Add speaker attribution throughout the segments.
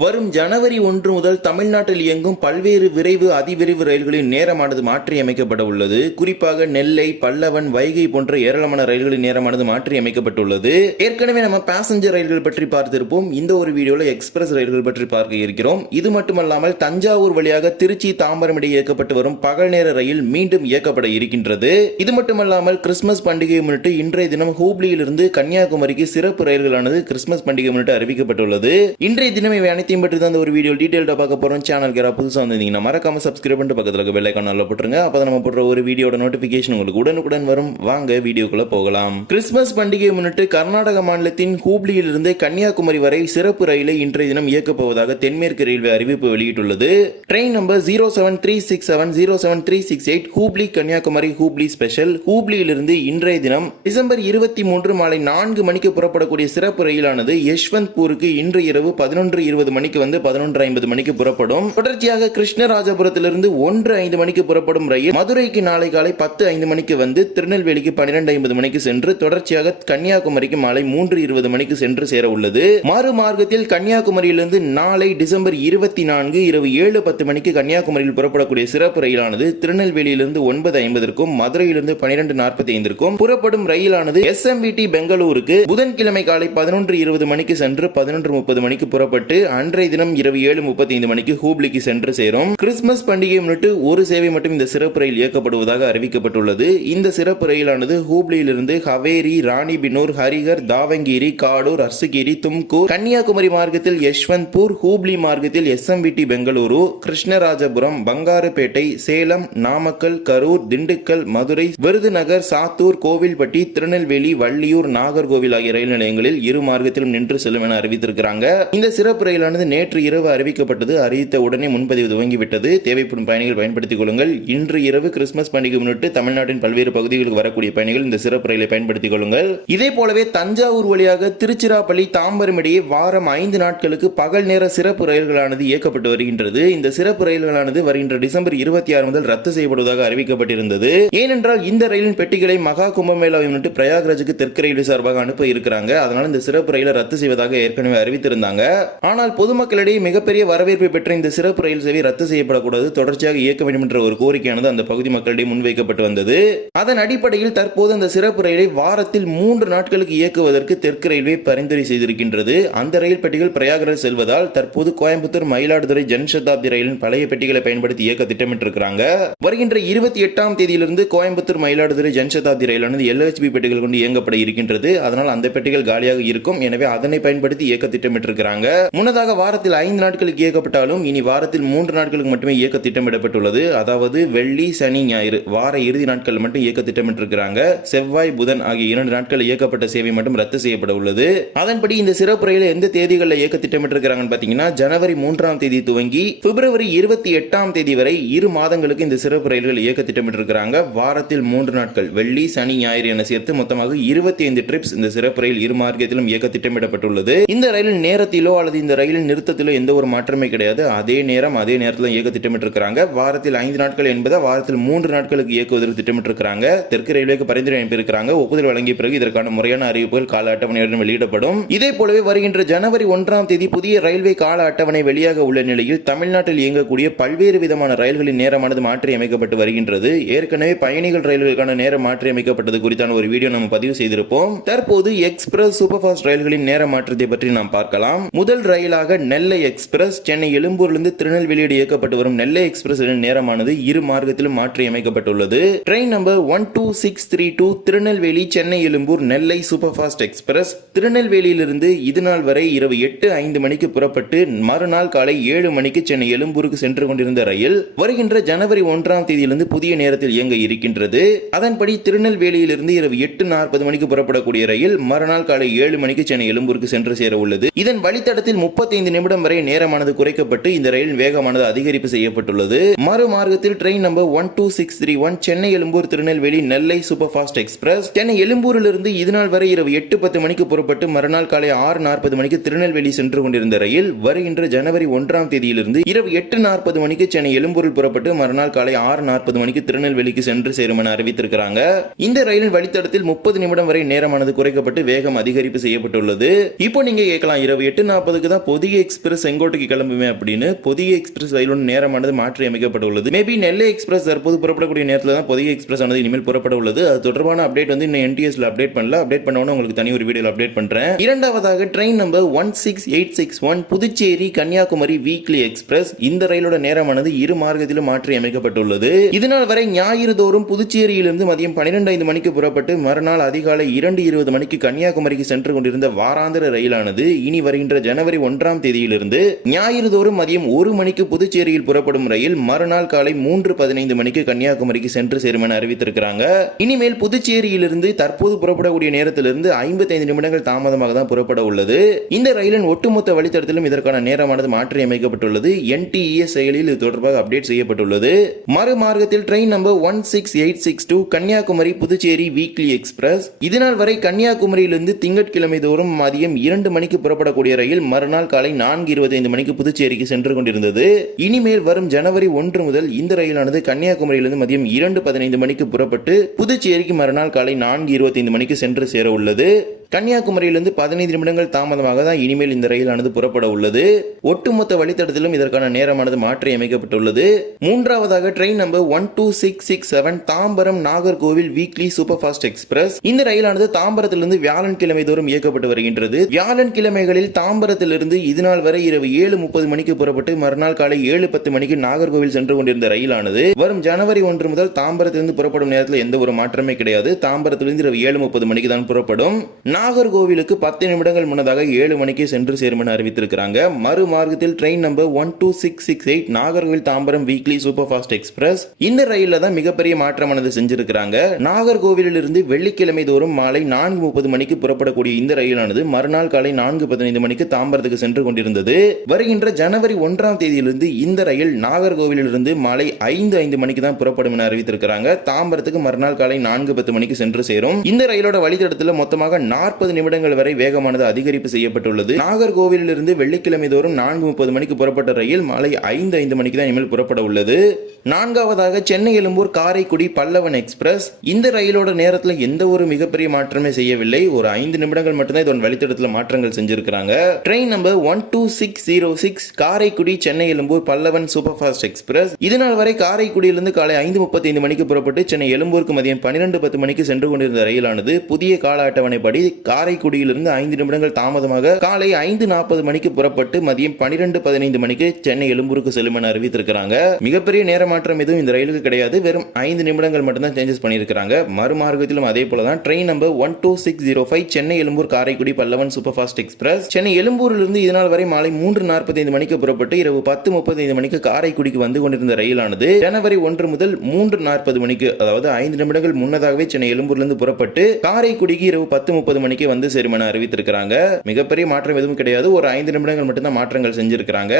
Speaker 1: வரும் ஜனவரி ஒன்று முதல் தமிழ்நாட்டில் இயங்கும் பல்வேறு விரைவு அதிவிரைவு ரயில்களின் நேரமானது மாற்றியமைக்கப்பட உள்ளது குறிப்பாக நெல்லை பல்லவன் வைகை போன்ற ஏராளமான ரயில்களின் நேரமானது மாற்றியமைக்கப்பட்டுள்ளது. ஏற்கனவே நம்ம பேசஞ்சர் ரயில்கள் பற்றி பார்த்திருப்போம். இந்த ஒரு வீடியோல எக்ஸ்பிரஸ் ரயில்கள் பற்றி பார்க்க இருக்கிறோம். இது மட்டுமல்லாமல் தஞ்சாவூர் வழியாக திருச்சி தாம்பரம் இடையே இயக்கப்பட்டு வரும் பகல் நேர ரயில் மீண்டும் இயக்கப்பட இருக்கின்றது. இது மட்டுமல்லாமல் கிறிஸ்துமஸ் பண்டிகையை முன்னிட்டு இன்றைய தினம் ஹூப்ளியிலிருந்து கன்னியாகுமரிக்கு சிறப்பு ரயில்களானது கிறிஸ்துமஸ் பண்டிகை முன்னிட்டு அறிவிக்கப்பட்டுள்ளது. இன்றைய தினமே அனைத்தையும் பற்றி தான் ஒரு வீடியோ டீடைல்டாக பார்க்க போகிறோம் சேனலுக்கு யாராவது புதுசாக வந்திருந்தீங்கன்னா மறக்காம சப்ஸ்கிரைப் பண்ணிட்டு பக்கத்தில் இருக்க பெல் ஐக்கான போட்டுருங்க. அப்போ நம்ம போடுற ஒரு வீடியோட நோட்டிஃபிகேஷன் உங்களுக்கு உடனுக்குடன் வரும். வாங்க வீடியோக்குள்ளே போகலாம். கிறிஸ்மஸ் பண்டிகையை முன்னிட்டு கர்நாடக மாநிலத்தின் ஹூப்ளியிலிருந்து கன்னியாகுமரி வரை சிறப்பு ரயிலை இன்றைய தினம் இயக்கப் போவதாக தென்மேற்கு ரயில்வே அறிவிப்பு வெளியிட்டுள்ளது. Train number zero seven three six seven zero seven three six eight Hubli Kanyakumari Hubli special ஹூப்ளியிலிருந்து இன்றைய தினம் டிசம்பர் இருபத்தி மூன்று மாலை நான்கு மணிக்கு புறப்படக்கூடிய சிறப்பு ரயிலானது யஷ்வந்த்பூருக்கு இன்று இரவு பதினொன்று இருபது மணிக்கு வந்து பதினொன்று ஐம்பது மணிக்கு புறப்படும். தொடர்ச்சியாக கிருஷ்ணராஜபுரத்திலிருந்து ஒன்று ஐந்து மணிக்கு புறப்படும் ரயில் மதுரைக்கு நாளை காலை பத்து ஐந்து மணிக்கு வந்து திருநெல்வேலிக்கு பன்னிரெண்டு ஐம்பது மணிக்கு சென்று தொடர்ச்சியாக கன்னியாகுமரிக்கு மாலை மூன்று இருபது மணிக்கு சென்று சேர உள்ளது. மறுமார்க்கத்தில் கன்னியாகுமரியிலிருந்து நாளை டிசம்பர் இருபத்தி நான்கு இரவு ஏழு பத்து மணிக்கு கன்னியாகுமரியில் புறப்படக்கூடிய சிறப்பு ரயிலானது திருநெல்வேலியிலிருந்து ஒன்பது ஐம்பதற்கும் மதுரையிலிருந்து பன்னிரெண்டு நாற்பத்தி ஐந்திற்கும் புறப்படும் ரயிலானது எஸ்எம்பிடி பெங்களூருக்கு புதன்கிழமை காலை பதினொன்று இருபது மணிக்கு சென்று பதினொன்று முப்பது மணிக்கு புறப்பட்டு அன்றைய தினம் இரவு ஏழு முப்பத்தி ஐந்து மணிக்கு ஹூப்ளிக்கு சென்று சேரும். கிறிஸ்துமஸ் பண்டிகை முன்னிட்டு ஒரு சேவை மட்டும் இந்த சிறப்பு ரயில் இயக்கப்படுவதாக அறிவிக்கப்பட்டுள்ளது. இந்த சிறப்பு ரயிலானது ஹூப்ளியிலிருந்து ஹவேரி ராணிபினூர் ஹரிகர் தாவங்கிரி காடூர் அர்சுகிரி தும்கூர் கன்னியாகுமரி மார்க்கத்தில் யஷ்வந்த்பூர் ஹூப்ளி மார்க்கத்தில் எஸ் எம் விடி பெங்களூரு கிருஷ்ணராஜபுரம் பங்காருப்பேட்டை சேலம் நாமக்கல் கரூர் திண்டுக்கல் மதுரை விருதுநகர் சாத்தூர் கோவில்பட்டி திருநெல்வேலி வள்ளியூர் நாகர்கோவில் ஆகிய ரயில் நிலையங்களில் இரு மார்க்கத்திலும் நின்று செல்லும் என அறிவித்திருக்கிறாங்க. இந்த சிறப்பு ரயிலான ரயிலானது நேற்று இரவு அறிவிக்கப்பட்டது. அறிவித்த உடனே முன்பதிவு துவங்கிவிட்டது. தேவைப்படும் பயணிகள் பயன்படுத்திக் கொள்ளுங்கள். இன்று இரவு கிறிஸ்துமஸ் பண்டிகை முன்னிட்டு தமிழ்நாட்டின் பல்வேறு பகுதிகளுக்கு வரக்கூடிய பயணிகள் இந்த சிறப்பு ரயிலை பயன்படுத்திக் கொள்ளுங்கள். இதே போலவே தஞ்சாவூர் வழியாக திருச்சிராப்பள்ளி தாம்பரம் இடையே வாரம் ஐந்து நாட்களுக்கு பகல் நேர சிறப்பு ரயில்களானது இயக்கப்பட்டு வருகின்றது. இந்த சிறப்பு ரயில்களானது வருகின்ற டிசம்பர் இருபத்தி ஆறு முதல் ரத்து செய்யப்படுவதாக அறிவிக்கப்பட்டிருந்தது. ஏனென்றால் இந்த ரயிலின் பெட்டிகளை மகா கும்பமேளாவை முன்னிட்டு பிரயாக்ராஜுக்கு தெற்கு ரயில்வே சார்பாக அனுப்ப இருக்கிறாங்க. அதனால் இந்த சிறப்பு ரயிலை ரத்து செய்வதாக ஏற்கனவே அறிவித்திருந்தாங்க. ஆனால் பொதுமக்களிடையே மிகப்பெரிய வரவேற்பை பெற்ற இந்த சிறப்பு ரயில் சேவை ரத்து செய்யப்படக்கூடாது தொடர்ச்சியாக இயக்க வேண்டும் என்ற ஒரு கோரிக்கையானது அந்த பகுதி மக்களிடையே முன்வைக்கப்பட்டு வந்தது. அதன் அடிப்படையில் தற்போது அந்த சிறப்பு ரயிலை வாரத்தில் மூன்று நாட்களுக்கு இயக்குவதற்கு தெற்கு ரயில்வே பரிந்துரை செய்திருக்கின்றது. அந்த ரயில் பெட்டிகள் பிரயாகராஜ் செல்வதால் தற்போது கோயம்புத்தூர் மயிலாடுதுறை ஜன்சதாப்தி ரயிலின் பழைய பெட்டிகளை பயன்படுத்தி இயக்க திட்டமிட்டிருக்கிறாங்க. வருகின்ற இருபத்தி எட்டாம் தேதியிலிருந்து கோயம்புத்தூர் மயிலாடுதுறை ஜன்சதாப்தி ரயிலானது எல்ஹெச்பி பெட்டிகள் கொண்டு இயங்கப்பட இருக்கின்றது. அதனால் அந்த பெட்டிகள் காலியாக இருக்கும். எனவே அதனை பயன்படுத்தி இயக்க திட்டமிட்டிருக்கிறாங்க. முன்னதாக வாரத்தில் ஐந்து நாட்களுக்கு இயக்கப்பட்டாலும் இனி வாரத்தில் மூன்று நாட்களுக்கு மட்டுமே இயக்க திட்டமிடப்பட்டுள்ளது. அதாவது வெள்ளி சனி ஞாயிறு வார இறுதி நாட்கள் மட்டும் இயக்க திட்டமிட்டிருக்கிறாங்க. செவ்வாய் புதன் ஆகிய இரண்டு நாட்கள் இயக்கப்பட்ட சேவை மட்டும் ரத்து செய்யப்பட உள்ளது அதன்படி இந்த சிறப்பு ரயில் எந்த தேதிகளில் இயக்க திட்டமிட்டிருக்கிறாங்கன்னு பார்த்தீங்கன்னா ஜனவரி மூன்றாம் தேதி துவங்கி பிப்ரவரி இருபத்தி எட்டாம் தேதி வரை இரு மாதங்களுக்கு இந்த சிறப்பு ரயில்கள் இயக்க திட்டமிட்டிருக்கிறாங்க. வாரத்தில் மூன்று நாட்கள் வெள்ளி சனி ஞாயிறு என சேர்த்து மொத்தமாக இருபத்தி ஐந்து ட்ரிப்ஸ் இந்த சிறப்பு ரயில் இரு மார்க்கத்திலும் இயக்க திட்டமிடப்பட்டுள்ளது. இந்த ரயிலின் நேரத்திலோ அல்லது இந்த ரயிலின் நிறுத்தத்திலோ எந்த ஒரு மாற்றமே கிடையாது. அதே நேரம் அதே நேரத்தில் இயக்க திட்டமிட்டிருக்கிறாங்க. வாரத்தில் ஐந்து நாட்கள் என்பதை வாரத்தில் மூன்று நாட்களுக்கு இயக்குவதற்கு திட்டமிட்டிருக்கிறாங்க. தெற்கு ரயில்வேக்கு பரிந்துரை அனுப்பியிருக்கிறாங்க. ஒப்புதல் வழங்கிய பிறகு இதற்கான முறையான அறிவிப்புகள் கால அட்டவணையுடன் வெளியிடப்படும். இதே போலவே வருகின்ற ஜனவரி ஒன்றாம் தேதி புதிய ரயில்வே கால அட்டவணை வெளியாக உள்ள நிலையில் தமிழ்நாட்டில் இயங்கக்கூடிய பல்வேறு விதமான ரயில்களின் நேரமானது மாற்றி அமைக்கப்பட்டு வருகின்றது. ஏற்கனவே பயணிகள் ரயில்களுக்கான நேரம் மாற்றி அமைக்கப்பட்டது குறித்தான ஒரு வீடியோ நம்ம பதிவு செய்திருப்போம். தற்போது எக்ஸ்பிரஸ் சூப்பர் ஃபாஸ்ட் ரயில்களின் நேர மாற்றத்தை பற்றி நாம் பார்க்கலாம். முதல் ரயிலாக நெல்லை எக்ஸ்பிரஸ் சென்னை எழும்பூரிலிருந்து திருநெல்வேலியோடு இயக்கப்பட்டு வரும் நெல்லை எக்ஸ்பிரஸ் நேரமானது இரு மார்க்கத்திலும் மாற்றி அமைக்கப்பட்டுள்ளது. Train number one two six three two Tirunelveli Chennai Ezhumbur Nellai super fast express திருநெல்வேலியிலிருந்து இது நாள் வரை இரவு எட்டு ஐந்து மணிக்கு புறப்பட்டு மறுநாள் காலை ஏழு மணிக்கு சென்னை எழும்பூருக்கு சென்று கொண்டிருந்த ரயில் வருகின்ற ஜனவரி ஒன்றாம் தேதியிலிருந்து புதிய நேரத்தில் இயங்க இருக்கின்றது. அதன்படி திருநெல்வேலியிலிருந்து இரவு எட்டு நாற்பது மணிக்கு புறப்படக்கூடிய ரயில் மறுநாள் காலை ஏழு மணிக்கு சென்னை எழும்பூருக்கு சென்று சேர உள்ளது இதன் வழித்தடத்தில் முப்பத்தி முப்பத்தைந்து நிமிடம் வரை நேரமானது குறைக்கப்பட்டு இந்த ரயிலின் வேகமானது அதிகரிப்பு செய்யப்பட்டுள்ளது. மறு மார்க்கத்தில் train number one two six three one Chennai Ezhumbur Tirunelveli Nellai super fast express Chennai எழும்பூரிலிருந்து இதுநாள் வரை இரவு எட்டு பத்து மணிக்கு புறப்பட்டு மறுநாள் காலை ஆறு நாற்பது மணிக்கு திருநெல்வேலி சென்று கொண்டிருந்த ரயில் வருகின்ற ஜனவரி ஒன்றாம் தேதியிலிருந்து இரவு எட்டு நாற்பது மணிக்கு சென்னை எழும்பூரில் புறப்பட்டு மறுநாள் காலை ஆறு நாற்பது மணிக்கு திருநெல்வேலிக்கு சென்று சேரும் என அறிவித்திருக்கிறாங்க. இந்த ரயிலின் வழித்தடத்தில் முப்பது நிமிடம் வரை நேரமானது குறைக்கப்பட்டு வேகம் அதிகரிப்பு செய்யப்பட்டுள்ளது. இப்போ நீங்க கேட்கலாம் இரவு எட்டு நாற்பதுக்கு தான் பொது பொதிகை எக்ஸ்பிரஸ் செங்கோட்டைக்கு கிளம்புமே அப்படின்னு பொதிகை எக்ஸ்பிரஸ் ரயிலோட நேரமானது மாற்றி அமைக்கப்பட்டுள்ளது. மேபி நெல்லை எக்ஸ்பிரஸ் தற்போது புறப்படக்கூடிய நேரத்தில் தான் பொதிகை எக்ஸ்பிரஸ் ஆனது இனிமேல் புறப்பட உள்ளது அது தொடர்பான அப்டேட் வந்து இன்னும் என்டிஎஸ்ல அப்டேட் பண்ணல. அப்டேட் பண்ணவொன்னு உங்களுக்கு தனி ஒரு வீடியோவில் அப்டேட் பண்றேன். இரண்டாவதாக train number one six eight six one Puducherry Kanyakumari weekly express இந்த ரயிலோட நேரமானது இரு மார்க்கத்திலும் மாற்றி அமைக்கப்பட்டுள்ளது. இதனால் வரை ஞாயிறு தோறும் புதுச்சேரியிலிருந்து மதியம் பன்னிரெண்டு ஐந்து மணிக்கு புறப்பட்டு மறுநாள் அதிகாலை இரண்டு இருபது மணிக்கு கன்னியாகுமரிக்கு சென்று கொண்டிருந்த வாராந்திர ரயிலானது இனி வருகின்ற ஜனவரி ஒன்றாம் தேதியிலிருந்து ஞாயிறு தோறும் மதியம் ஒரு மணிக்கு புதுச்சேரியில் புறப்படும் ரயில் மறுநாள் காலை மூன்று பதினைந்து மணிக்கு கன்னியாகுமரிக்கு சென்று சேரும் என அறிவித்திருக்கிறாங்க. இனிமேல் புதுச்சேரியிலிருந்து தற்போது புறப்படக்கூடிய நேரத்திலிருந்து ஐம்பத்தைந்து நிமிடங்கள் தாமதமாக தான் புறப்பட உள்ளது. இந்த ரயிலின் ஒட்டுமொத்த வழித்தடத்திலும் இதற்கான நேரமானது மாற்றியமைக்கப்பட்டுள்ளது. என்டிஇஎஸ் E இது தொடர்பாக அப்டேட் செய்யப்பட்டுள்ளது. மறுமார்க்கத்தில் train number one six eight six two Kanyakumari Puducherry weekly express. இதனால் வரை கன்னியாகுமரியிலிருந்து திங்கட்கிழமை தோறும் மதியம் இரண்டு மணிக்கு புறப்படக்கூடிய ரயில் மறுநாள் காலை நான்கு இருபத்தைந்து மணிக்கு புதுச்சேரிக்கு சென்று கொண்டிருந்தது. இனிமேல் வரும் ஜனவரி ஒன்று முதல் இந்த ரயிலானது கன்னியாகுமரியிலிருந்து மதியம் இரண்டு பதினைந்து மணிக்கு புறப்பட்டு புதுச்சேரிக்கு மறுநாள் காலை நான்கு இருபத்தைந்து மணிக்கு சென்று சேர உள்ளது. கன்னியாகுமரியிலிருந்து பதினைந்து நிமிடங்கள் தாமதமாக தான் இனிமேல் இந்த ரயிலானது புறப்பட உள்ளது. ஒட்டுமொத்த வழித்தடத்திலும் இதற்கான நேரமானது மாற்றி அமைக்கப்பட்டுள்ளது மூன்றாவதாக train number one two six six seven Tambaram Nagercoil weekly super fast express இந்த ரயிலானது தாம்பரத்திலிருந்து வியாழன் கிழமை தோறும் இயக்கப்பட்டு வருகின்றது. வியாழன் கிழமைகளில் தாம்பரத்திலிருந்து இதுநாள் வரை இரவு ஏழு முப்பது மணிக்கு புறப்பட்டு மறுநாள் காலை ஏழு பத்து மணிக்கு நாகர்கோவில் சென்று கொண்டிருந்த ரயிலானது. வரும் ஜனவரி ஒன்று முதல் தாம்பரத்திலிருந்து புறப்படும் நேரத்தில் எந்த ஒரு மாற்றமே கிடையாது. தாம்பரத்திலிருந்து இரவு ஏழு முப்பது மணிக்கு தான் புறப்படும். நாகர்கோவிலுக்கு பத்து நிமிடங்கள் முன்னதாக ஏழு மணிக்கு சென்று சேரும் என அறிவித்திருக்கிறாங்க. மறுமார்க்கத்தில் train number one two six six eight Nagercoil Tambaram weekly super fast express இந்த ரயில்ல தான் மிகப்பெரிய மாற்றமானது செஞ்சிருக்கிறாங்க. நாகர்கோவிலிருந்து வெள்ளிக்கிழமை தோறும் மாலை நான்கு முப்பது மணிக்கு புறப்படக்கூடிய இந்த ரயிலானது மறுநாள் காலை நான்கு பதினைந்து மணிக்கு தாம்பரத்துக்கு சென்று கொண்டிருந்தது. வருகின்ற ஜனவரி ஒன்றாம் தேதியிலிருந்து இந்த ரயில் நாகர்கோவிலிருந்து மாலை ஐந்து ஐந்து மணிக்கு தான் புறப்படும் என அறிவித்திருக்கிறாங்க. தாம்பரத்துக்கு மறுநாள் காலை நான்கு பத்து மணிக்கு சென்று சேரும். இந்த ரயிலோட வழித்தடத்தில் மொத்தமாக நாற்பது நிமிடங்கள் வரை வேகமானது அதிகரிப்பு செய்யப்பட்டுள்ளது. நாகர்கோவிலிருந்து வெள்ளிக்கிழமை தோறும் நான்கு முப்பது மணிக்கு புறப்பட்ட ரயில் மாலை ஐந்து ஐந்து மணிக்கு தான் இனிமேல் புறப்பட உள்ளது. நான்காவதாக சென்னை எழும்பூர் காரைக்குடி பல்லவன் எக்ஸ்பிரஸ். இந்த ரயிலோட நேரத்தில் எந்த ஒரு மிகப்பெரிய மாற்றமே செய்யவில்லை. ஒரு ஐந்து நிமிடங்கள் மட்டும்தான் இதன் வழித்தடத்தில் மாற்றங்கள் செஞ்சிருக்கிறாங்க. Train number one two six zero six Karaikudi Chennai Ezhumbur Pallavan super fast express இதனால் வரை காரைக்குடியிலிருந்து காலை ஐந்து முப்பத்தைந்து மணிக்கு புறப்பட்டு சென்னை எழும்பூருக்கு மதியம் பன்னிரெண்டு பத்து மணிக்கு சென்று கொண்டிருந்த ரயிலானது புதிய கால அட்டவணைப்படி காரைக்குடியிலிருந்து ஐந்து நிமிடங்கள் தாமதமாக காலை ஐந்து நாற்பது மணிக்கு புறப்பட்டு மதியம் பனிரெண்டு பதினைந்து மணிக்கு சென்னை எழும்பூருக்கு செல்லும் என அறிவித்திருக்கிறாங்க. மிகப்பெரிய நேர மாற்றம் எதுவும் இந்த ரயிலுக்கு கிடையாது. வெறும் ஐந்து நிமிடங்கள் மட்டும்தான் சேஞ்சஸ் பண்ணியிருக்கிறாங்க. மறுமார்க்கத்திலும் அதே போல தான் train number one two six zero five Chennai Ezhumbur Karaikudi Pallavan super fast express Chennai எழும்பூரிலிருந்து இதனால் வரை மாலை மூன்று நாற்பத்தைந்து மணிக்கு புறப்பட்டு இரவு பத்து முப்பத்தைந்து மணிக்கு காரைக்குடிக்கு வந்து கொண்டிருந்த ரயிலானது ஜனவரி ஒன்று முதல் மூன்று நாற்பது மணிக்கு அதாவது ஐந்து நிமிடங்கள் முன்னதாகவே சென்னை எழும்பூர்லிருந்து புறப்பட்டு காரைக்குடிக்கு இரவு பத்து முப்பது மணிக்கு வந்து சேரும் அறிவித்திருக்கிறாங்க. மிகப்பெரிய மாற்றம் எதுவும் கிடையாது. ஒரு ஐந்து நிமிடங்கள் மட்டும்தான் மாற்றங்கள் செஞ்சிருக்கிறாங்க.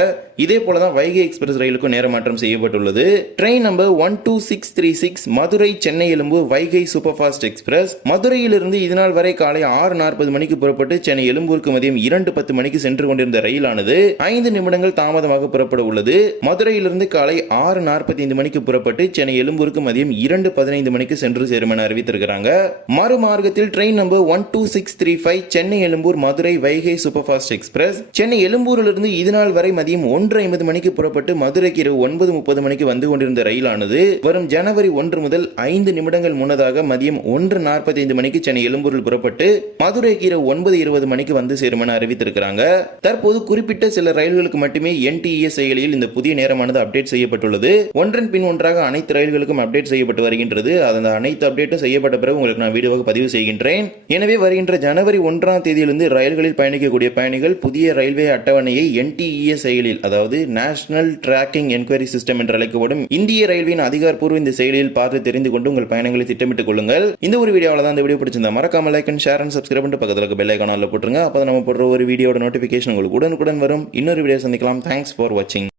Speaker 1: இதே போல தான் வைகை எக்ஸ்பிரஸ் ரயிலுக்கும் நேர மாற்றம் செய்யப்பட்டுள்ளது. Train number one two six three six Madurai Chennai எலும்பு வைகை சூப்பர் ஃபாஸ்ட் எக்ஸ்பிரஸ். மதுரையிலிருந்து இதுநாள் வரை காலை ஆறு நாற்பது மணிக்கு புறப்பட்டு சென்னை எழும்பூருக்கு மதியம் இரண்டு பத்து மணிக்கு சென்று கொண்டிருந்த ரயிலானது ஐந்து நிமிடங்கள் தாமதமாக புறப்பட உள்ளது. மதுரையிலிருந்து காலை ஆறு நாற்பத்தி ஐந்து மணிக்கு புறப்பட்டு சென்னை எழும்பூருக்கு மதியம் இரண்டு பதினைந்து மணிக்கு சென்று சேரும் என அறிவித்திருக்கிறாங்க. மறுமார்க்கத்தில் train number one two six three five Chennai Ezhumbur Madurai Vaigai super fast express Chennai எழும்பூரிலிருந்து இதுநாள் வரை மதியம் ஒன்று ஐம்பது மணிக்கு புறப்பட்டு மதுரைக்கு இரவு ஒன்பது முப்பது மணிக்கு வந்து கொண்டிருந்த ரயிலானது வரும் ஜனவரி ஒன்று முதல் ஐந்து நிமிடங்கள் முன்னதாக மதியம் ஒன்று நாற்பத்தைந்து மணிக்கு சென்னை எழும்பூரில் புறப்பட்டு மதுரைக்கு இரவு ஒன்பது இருபது மணிக்கு வந்து சேரும் என அறிவித்திருக்கிறாங்க. தற்போது குறிப்பிட்ட சில ரயில்களுக்கு மட்டுமே என்டிஏ செயலியில் இந்த புதிய நேரமானது அப்டேட் செய்யப்பட்டுள்ளது. ஒன்றன் பின் ஒன்றாக அனைத்து ரயில்களுக்கும் அப்டேட் செய்யப்பட்டு வருகின்றது. அந்த அனைத்து அப்டேட்டும் செய்யப்பட்ட பிறகு உங்களுக்கு நான் வீடியோவாக பதிவு செய்கின்றேன். எனவே வருகின்ற ஜனவரி ஒன்றாம் தேதியிலிருந்து ரயில்களில் பயணிக்கக்கூடிய பயணிகள் புதிய ரயில்வே அட்டவணையை என்டிஇஏ செயலில் அதாவது நேஷனல் டிராக்கிங் என்கொயரி சிஸ்டம் என்று அழைக்கப்படும் இந்திய ரயில்வேயின் அதிகாரப்பூர்வ இந்த செயலியில் பார்த்து தெரிந்து கொண்டு உங்கள் பயணங்களை திட்டமிட்டுக் கொள்ளுங்கள். இந்த ஒரு வீடியோவில் தான் இந்த வீடியோ பிடிச்சிருந்தா மறக்காம like and share and subscribe பண்ணிட்டு பக்கத்தில் இருக்க பெல் ஐக்கானில் போட்டுருங்க. அப்போ நம்ம போடுற ஒரு வீடியோட நோட்டிஃபிகேஷன் உங்களுக்கு உடனுக்குடன் வரும். இன்னொரு வீடியோ சந்திக்கலாம். தேங்க்ஸ் ஃபார் வாட்சிங்